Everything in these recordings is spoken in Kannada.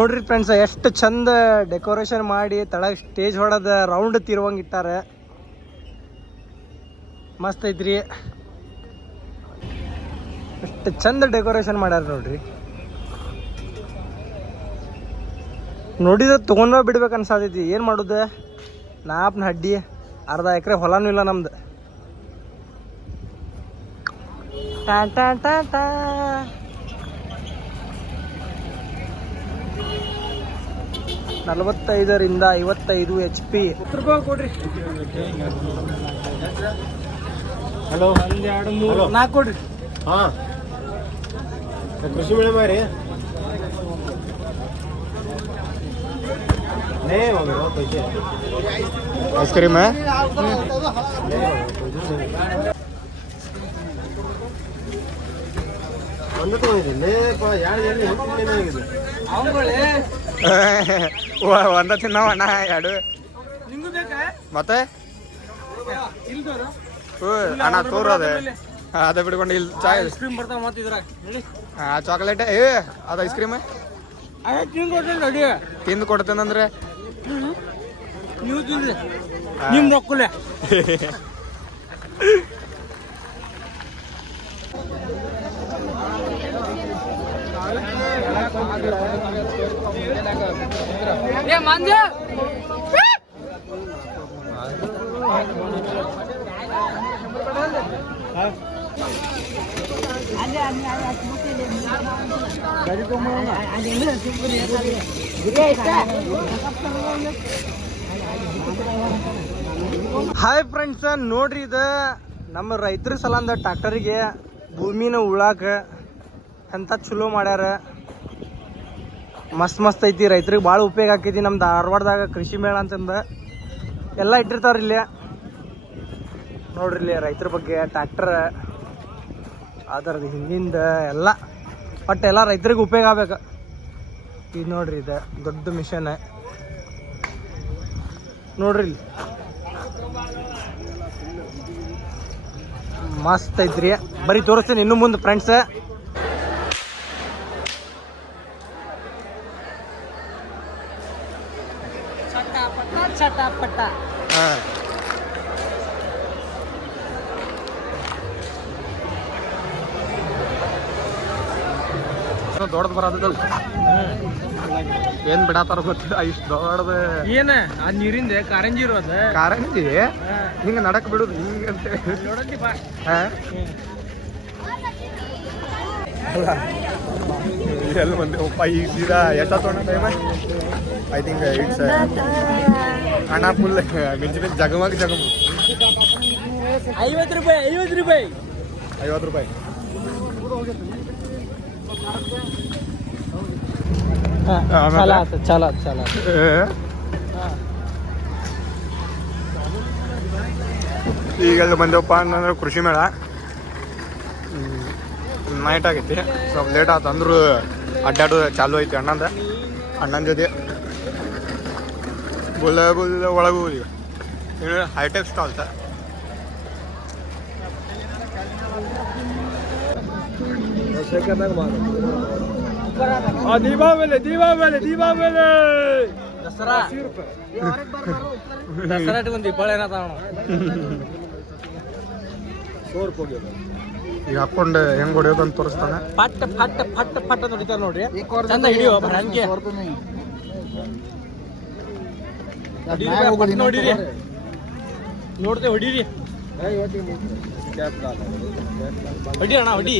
ನೋಡ್ರಿ ಫ್ರೆಂಡ್ಸ್, ಎಷ್ಟು ಚಂದ ಡೆಕೋರೇಷನ್ ಮಾಡಿ ತಳಗ ಸ್ಟೇಜ್ ಹೊಡೆದ ರೌಂಡ್ ತಿರುವಂಗೆ ಇಟ್ಟಾರೆ. ಮಸ್ತ್ ಐತ್ರಿ. ಎಷ್ಟು ಚಂದ ಡೆಕೋರೇಷನ್ ಮಾಡ್ಯಾರ ನೋಡ್ರಿ. ನೋಡಿದ ತೊಗೊಂಡ ಬಿಡ್ಬೇಕು ಅನ್ಸಾತೈತಿ. ಏನು ಮಾಡೋದು, ನಾಪ್ನ ಹಡ್ಡಿ ಅರ್ಧ ಎಕರೆ ಹೊಲನೂ ಇಲ್ಲ ನಮ್ದು. ಟಾ ಟಾ ಟಾ ಟಾ 45ರಿಂದ 55 HP. ರೂಪಾಯಿ ಕೊಡ್ರಿ. ಹಲೋ, 1 2 3 4 ಕೊಡ್ರಿ. ಹಾಂ, ಕೃಷಿ ಬೆಳೆ ಮಾರಿ ಐಸ್ ಕ್ರೀಮ್ ಒಂದು ತಗೊಂಡಿದ್ದೆ. ಒಂದ ತಿನ್ನವಣ್ಣ, ಎರಡು ಮತ್ತೆ ಅಣ್ಣ ತೋರೋದೆ ಅದ ಬಿಡ್ಕೊಂಡು ಇಲ್ಲಿ ಚಾಯ್ ಐಸ್ ಕ್ರೀಮ್ ಬರ್ತಾವ. ಮತ್ತಿದ್ರ ಚಾಕ್ಲೇಟ್ ಅದ ಐಸ್ ಕ್ರೀಮ್ ತಿಂದು ಕೊಡ್ತೇನಂದ್ರೆ ನೀವು ತಿನ್ರಿ, ನಿಮ್ ರೊಕ್ಕಲೆ. ಹಾಯ್ ಫ್ರೆಂಡ್ಸ್, ನೋಡ್ರಿ ಇದು ನಮ್ಮ ರೈತರ ಸಲಂದ ಟ್ರಾಕ್ಟರಿಗೆ ಭೂಮಿನ ಉಳಾಕ ಅಂತ ಚಲೋ ಮಾಡ್ಯಾರ. ಮಸ್ತ್ ಮಸ್ತ್ ಐತಿ. ರೈತರಿಗೆ ಭಾಳ ಉಪಯೋಗ ಆಕೈತಿ. ನಮ್ಮ ಧಾರವಾಡದಾಗ ಕೃಷಿ ಮೇಳ ಅಂತಂದ ಎಲ್ಲ ಇಟ್ಟಿರ್ತಾವ್ರಿ ಇಲ್ಲಿ. ನೋಡ್ರಿ ಇಲ್ಲಿ ರೈತರ ಬಗ್ಗೆ ಟ್ರ್ಯಾಕ್ಟರ್ ಅದರದ್ದು ಹಿಂದಿಂದ ಎಲ್ಲ ಒಟ್ಟು ಎಲ್ಲ ರೈತರಿಗೆ ಉಪಯೋಗ ಆಗ್ಬೇಕು. ಇದು ನೋಡ್ರಿ, ಇದು ದೊಡ್ಡ ಮಿಷನ್ ನೋಡ್ರಿ ಇಲ್ಲಿ. ಮಸ್ತ್ ಐತ್ರಿ. ಬರೀ ತೋರಿಸ್ತೀನಿ ಇನ್ನು ಮುಂದೆ ಫ್ರೆಂಡ್ಸ್. ಚಟಾಪಟ ದೊಡ್ಡದು ಬರೋದಲ್ಲ, ಏನ್ ಬಿಡತ್ತಾರ ಗೊತ್ತಿಲ್ಲ. ಇಷ್ಟು ದೊಡ್ಡದ ಏನ ಆ ನೀರಿಂದ ಕಾರಂಜಿ ಇರೋದ. ಕಾರಂಜಿ ಹಿಂಗ ನಡಕ್ ಬಿಡುದು ಹಿಂಗಂತ ನೋಡಂತಿ ಬಾ. ಎಲ್ಲ ಮಂದಿ ಒಪ್ಪ ಈಗ ಸೀದಾ ಎಷ್ಟ ತೊಗೊಂಡ ಟೈಮ್ ಐ ಥಿಂಕ್ ಇಟ್ಸ್ ಅಣ್ಣ ಫುಲ್ ಮಿಂಚು ಜಗಮಗ್ ಜಗಮು. 50 ರೂಪಾಯಿ 50 ರೂಪಾಯಿ 50 ರೂಪಾಯಿ. ಚಲ ಈಗೆಲ್ಲ ಬಂದೆವಪ್ಪ ಅಂತಂದ್ರೆ ಕೃಷಿ ಮೇಳ ನೈಟ್ ಆಗೈತಿ, ಸ್ವಲ್ಪ ಲೇಟ್ ಆಯ್ತು ಅಂದ್ರು ಅಡ್ಡಾಡೋದು ಚಾಲು ಐತಿ. ಅಣ್ಣನ ಜೊತೆ ಬುಲ್ಲ ಒಳಗೂ ಈಗ high tech stall sir. Deepavali Dasara ಇಟ್ಕೊಂಡು ದೀಪಾವಳಿ ಏನತಾವ ಈಗ ಹಾಕೊಂಡು ಹೆಂಗ್ ಹೊಡಿಯೋದು ಅಂತ ತೋರಿಸ್ತಾನೆ. ಪಟ್ ಪಟ್ ಪಟ್ ಪಟ್ ಅಂತ ಹೊಡಿತಾರ ನೋಡ್ರಿ. ಚಂದ ಹಿಡಿಯೋ ಹಂಗೆ ನೋಡಿರಿ, ನೋಡ್ದೆ ಹೊಡೀರಿ. ಹೊಡಿ ಅಣ್ಣ ಹೊಡಿ.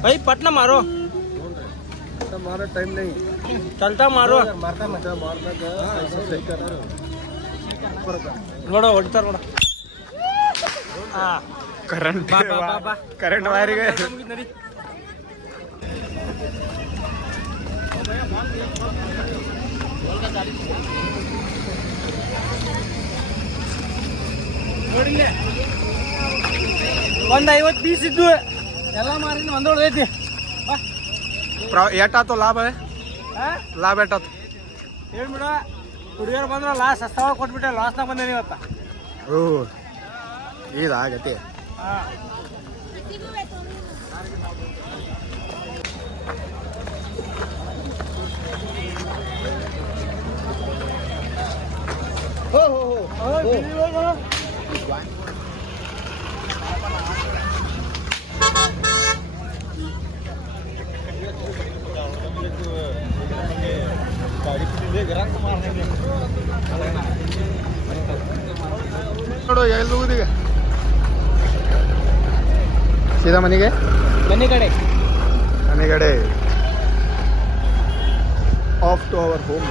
भाई पटना मारो, मारो टाइम नहीं चलता मारो. ನೋಡೋ ಹೊಡಿತಾರ ನೋಡ. ಕರೆಂಟ್ ವೈರಿಗೆ ಒಂದು 50 ಪೀಸ್ ಇದ್ದು ಎಲ್ಲ ಮಾರಿನ ಒಂದೊಳದೈತಿ. ಎಷ್ಟಾಯ್ತು ಲಾಭ? ಲಾಭ ಎಷ್ಟಾಯ್ತು ಹೇಳ್ಬಿಡ. ಹುಡುಗಿಯರು ಬಂದ್ರೆ ಲಾಸ್ ಅಷ್ಟವ ಕೊಟ್ಬಿಟ್ಟೆ, ಲಾಸ್ನಾಗ ಬಂದೇನಿ ಇವತ್ತ. ಓ ಇದಾಗತ್ತೆ. ನೋಡು ಎಲ್ಲಿ ಹೋಗುದೀಗ ಸೀದಾ ಮನೆಗೆ ಮನೆ ಕಡೆ ಮನೆಗಡೆ ಆಫ್ ಟು ಅವರ್ ಹೋಮ್